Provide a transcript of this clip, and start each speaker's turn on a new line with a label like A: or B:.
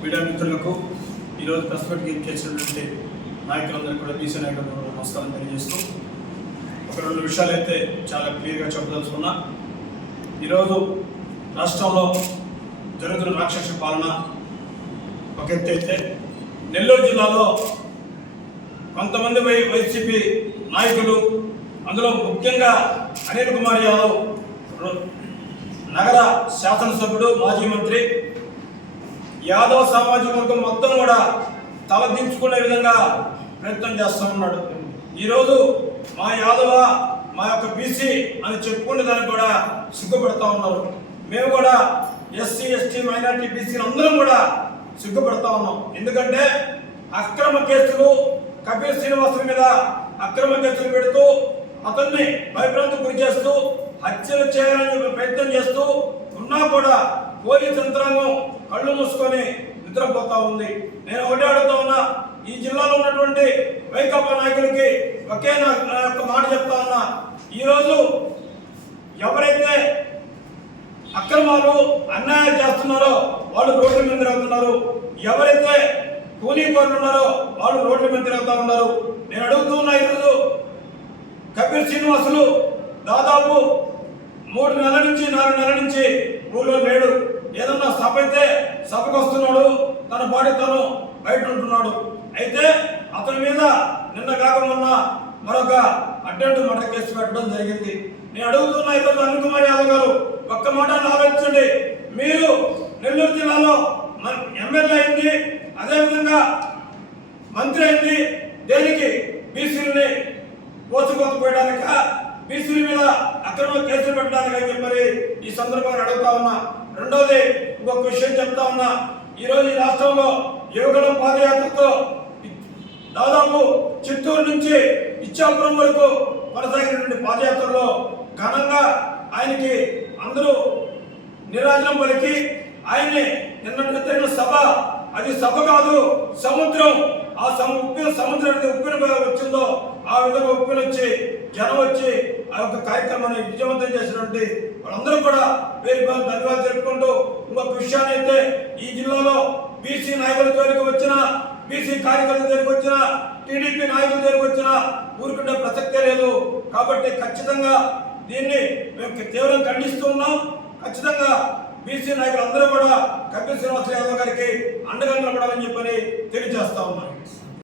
A: Media మిత్రులకు ఈరోజు press meet చేసినటువంటి నాయకులందరూ కూడా బీసీ నాయకులకు నమస్కారం తెలియజేస్తూ ఒక రెండు విషయాలు అయితే చాలా క్లియర్గా చెప్పదలుచుకున్నా. ఈరోజు రాష్ట్రంలో జరుగుతున్న రాక్షస పాలన ఒక ఎత్తు అయితే నెల్లూరు జిల్లాలో కొంతమంది వై వైసీపీ నాయకులు అందులో ముఖ్యంగా అనిల్ కుమార్ యాదవ్ నగర శాసనసభ్యుడు మాజీ మంత్రి యాదవ్ సామాజిక వర్గం మొత్తం కూడా తలదించుకునే విధంగా ప్రయత్నం చేస్తూ ఉన్నాడు. ఈరోజు మా యాదవ మా యొక్క బీసీ అని చెప్పుకునే దానికి కూడా సిగ్గుపడతా ఉన్నారు. మేము కూడా ఎస్సీ ఎస్టీ మైనార్టీ బీసీలు అందరం కూడా సిగ్గుపడతా ఉన్నాం. ఎందుకంటే అక్రమ కేసులు కపిల్ శ్రీనివాసుల మీద అక్రమ కేసులు పెడుతూ అతన్ని భయభ్రాంతికి గురి చేస్తూ హత్యలు చేయాలని ప్రయత్నం చేస్తూ ఉన్నా కూడా పోలీస్ యంత్రాంగం కళ్ళు మూసుకొని నిద్రపోతా ఉంది. నేను ఒకటే అడుగుతా ఉన్నా ఈ జిల్లాలో ఉన్నటువంటి వైకాపా నాయకులకి ఒకే నా నా యొక్క మాట చెప్తా ఉన్నా. ఈరోజు ఎవరైతే అక్రమాలు అన్యాయం చేస్తున్నారో వాళ్ళు రోడ్ల మీద తిరుగుతున్నారు. ఎవరైతే కూలీ పనులు ఉన్నారో వాళ్ళు రోడ్ల మీద తిరుగుతా ఉన్నారు. నేను అడుగుతున్నా ఈరోజు కపిల్ శ్రీనివాసులు దాదాపు మూడు నెలల నుంచి నాలుగు నెలల నుంచి ఊళ్ళో లేడు. ఏదన్నా సభ అయితే సభకు వస్తున్నాడు తన బాడీ తను బయట ఉంటున్నాడు. అయితే అతని మీద నిన్న కాక మొన్న మరొక అడ్డంటు మర్డర్ కేసు పెట్టడం జరిగింది. నేను అడుగుతున్న ఇద్దరు అనిల్ కుమార్ యాదవ్ గారు ఒక్క మాట ఆలోచించండి. మీరు నెల్లూరు జిల్లాలో ఎమ్మెల్యే అయింది అదేవిధంగా మంత్రి అయింది దేనికి? బీసీలని పోసుకోకపోయడానిక? బీసీల మీద అక్రమ కేసులు పెట్టడానికి అని చెప్పి ఈ సందర్భంగా అడుగుతా ఉన్నా. రెండోది ఇంకొక విషయం చెప్తా ఉన్నా. ఈరోజు ఈ రాష్ట్రంలో యువకుల పాదయాత్రతో దాదాపు చిత్తూరు నుంచి ఇచ్చాపురం వరకు కొనసాగినటువంటి పాదయాత్రలో ఘనంగా ఆయనకి అందరూ నిరాజనం పలికి ఆయన్ని నిన్న జరిగిన సభ అది సభ కాదు సముద్రం. ఆ సము ఉప్పిన సముద్రం ఉప్పిన వచ్చిందో ఆ విధంగా ఉప్పిన వచ్చి జనం వచ్చి ఆ యొక్క కార్యక్రమాన్ని విజయవంతం చేసినటువంటి వాళ్ళందరూ కూడా పేరు పేరు ధన్యవాదాలు తెలుపుకుంటూ ఇంకొక విషయాన్ని అయితే ఈ జిల్లాలో బీసీ నాయకుల దగ్గరికి వచ్చిన బీసీ కార్యకర్తల దగ్గరికి వచ్చిన టీడీపీ నాయకుల దగ్గరికి వచ్చిన ఊరుకుంటే ప్రసక్తే లేదు. కాబట్టి ఖచ్చితంగా దీన్ని మేము తీవ్రంగా ఖండిస్తూ ఉన్నాం. ఖచ్చితంగా బీసీ నాయకులు అందరూ కూడా కపిల్ శ్రీనివాస యాదవ్ గారికి అండగా నిలబడాలని చెప్పని తెలియజేస్తా ఉన్నాను